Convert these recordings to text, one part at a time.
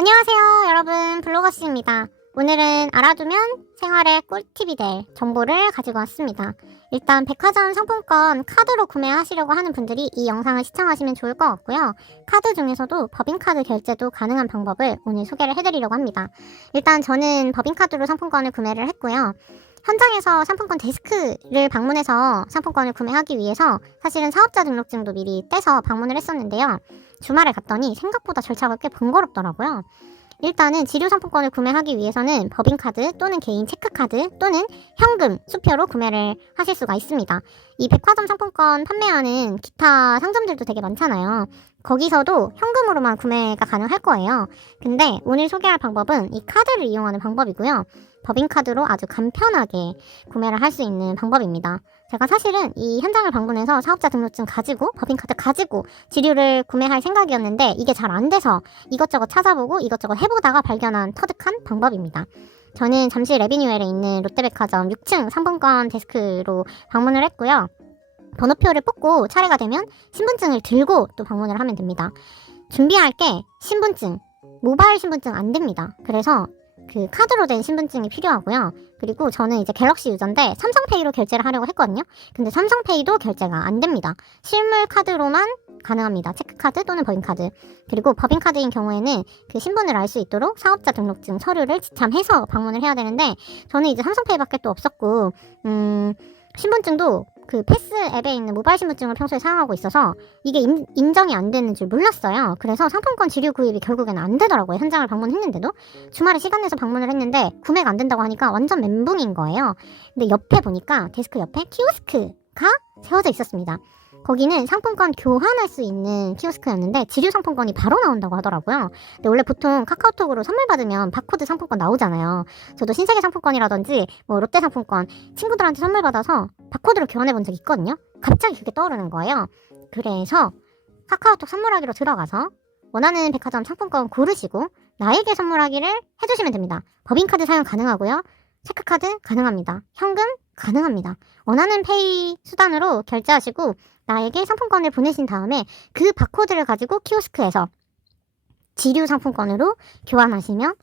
안녕하세요, 여러분. 블로거씨입니다. 오늘은 알아두면 생활의 꿀팁이 될 정보를 가지고 왔습니다. 일단 백화점 상품권 카드로 구매하시려고 하는 분들이 이 영상을 시청하시면 좋을 것 같고요. 카드 중에서도 법인카드 결제도 가능한 방법을 오늘 소개를 해드리려고 합니다. 일단 저는 법인카드로 상품권을 구매를 했고요. 현장에서 상품권 데스크를 방문해서 상품권을 구매하기 위해서 사실은 사업자 등록증도 미리 떼서 방문을 했었는데요. 주말에 갔더니 생각보다 절차가 꽤 번거롭더라고요. 일단은 지류 상품권을 구매하기 위해서는 법인카드 또는 개인 체크카드 또는 현금, 수표로 구매를 하실 수가 있습니다. 이 백화점 상품권 판매하는 기타 상점들도 되게 많잖아요. 거기서도 현금으로만 구매가 가능할 거예요. 근데 오늘 소개할 방법은 이 카드를 이용하는 방법이고요. 법인카드로 아주 간편하게 구매를 할 수 있는 방법입니다. 제가 사실은 이 현장을 방문해서 사업자 등록증 가지고 법인카드 가지고 지류를 구매할 생각이었는데 이게 잘 안 돼서 이것저것 찾아보고 이것저것 해보다가 발견한 터득한 방법입니다. 저는 잠시 레비뉴엘에 있는 롯데백화점 6층 상품권 데스크로 방문을 했고요. 번호표를 뽑고 차례가 되면 신분증을 들고 또 방문을 하면 됩니다. 준비할 게 신분증, 모바일 신분증 안 됩니다. 그래서 그 카드로 된 신분증이 필요하고요. 그리고 저는 이제 갤럭시 유저인데 삼성페이로 결제를 하려고 했거든요. 근데 삼성페이도 결제가 안 됩니다. 실물 카드로만 가능합니다. 체크카드 또는 법인카드. 그리고 법인카드인 경우에는 그 신분을 알 수 있도록 사업자 등록증 서류를 지참해서 방문을 해야 되는데 저는 이제 삼성페이밖에 또 없었고 음 신분증도 그 패스 앱에 있는 모바일 신분증을 평소에 사용하고 있어서 이게 인, 인정이 안 되는 줄 몰랐어요. 그래서 상품권 지류 구입이 결국에는 안 되더라고요. 현장을 방문했는데도 주말에 시간 내서 방문을 했는데 구매가 안 된다고 하니까 완전 멘붕인 거예요. 근데 옆에 보니까 데스크 옆에 키오스크가 세워져 있었습니다. 거기는 상품권 교환할 수 있는 키오스크였는데 지류 상품권이 바로 나온다고 하더라고요. 근데 원래 보통 카카오톡으로 선물 받으면 바코드 상품권 나오잖아요. 저도 신세계 상품권이라든지 뭐 롯데 상품권 친구들한테 선물 받아서 바코드로 교환해 본 적이 있거든요. 갑자기 그게 떠오르는 거예요. 그래서 카카오톡 선물하기로 들어가서 원하는 백화점 상품권 고르시고 나에게 선물하기를 해주시면 됩니다. 법인카드 사용 가능하고요. 체크카드 가능합니다. 현금 가능합니다. 원하는 페이 수단으로 결제하시고 나에게 상품권을 보내신 다음에 그 바코드를 가지고 키오스크에서 지류 상품권으로 교환하시면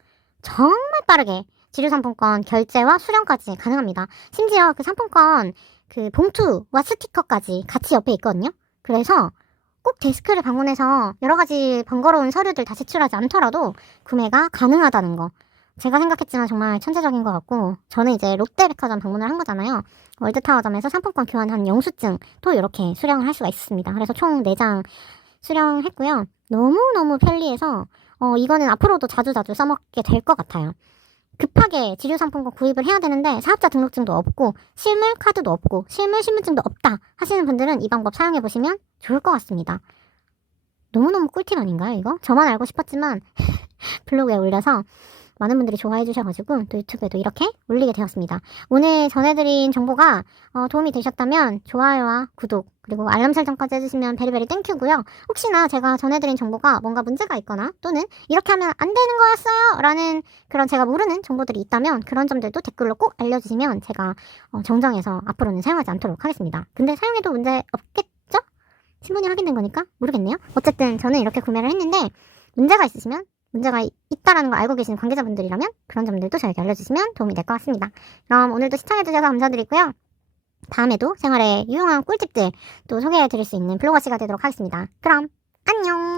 정말 빠르게 지류 상품권 결제와 수령까지 가능합니다. 심지어 그 상품권 그 봉투와 스티커까지 같이 옆에 있거든요. 그래서 꼭 데스크를 방문해서 여러 가지 번거로운 서류들 다 제출하지 않더라도 구매가 가능하다는 거. 제가 생각했지만 정말 천재적인 것 같고 저는 이제 롯데백화점 방문을 한 거잖아요. 월드타워점에서 상품권 교환한 영수증도 이렇게 수령을 할 수가 있습니다. 그래서 총 4장 수령했고요. 너무너무 편리해서 어, 이거는 앞으로도 자주자주 써먹게 될 것 같아요. 급하게 지류상품권 구입을 해야 되는데 사업자 등록증도 없고 실물 카드도 없고 실물 신분증도 없다 하시는 분들은 이 방법 사용해 보시면 좋을 것 같습니다. 너무너무 꿀팁 아닌가요 이거? 저만 알고 싶었지만 블로그에 올려서 많은 분들이 좋아해 주셔가지고 또 유튜브에도 이렇게 올리게 되었습니다. 오늘 전해드린 정보가 어, 도움이 되셨다면 좋아요와 구독 그리고 알람 설정까지 해주시면 베리베리 땡큐고요. 혹시나 제가 전해드린 정보가 뭔가 문제가 있거나 또는 이렇게 하면 안 되는 거였어요 라는 그런 제가 모르는 정보들이 있다면 그런 점들도 댓글로 꼭 알려주시면 제가 어, 정정해서 앞으로는 사용하지 않도록 하겠습니다. 근데 사용해도 문제 없겠죠? 신분이 확인된 거니까 모르겠네요. 어쨌든 저는 이렇게 구매를 했는데 문제가 있으시면 문제가 이- 있다라는 걸 알고 계시는 관계자분들이라면 그런 점들도 저에게 알려주시면 도움이 될 것 같습니다. 그럼 오늘도 시청해주셔서 감사드리고요. 다음에도 생활에 유용한 꿀팁들 또 소개해드릴 수 있는 블로거 씨가 되도록 하겠습니다. 그럼 안녕!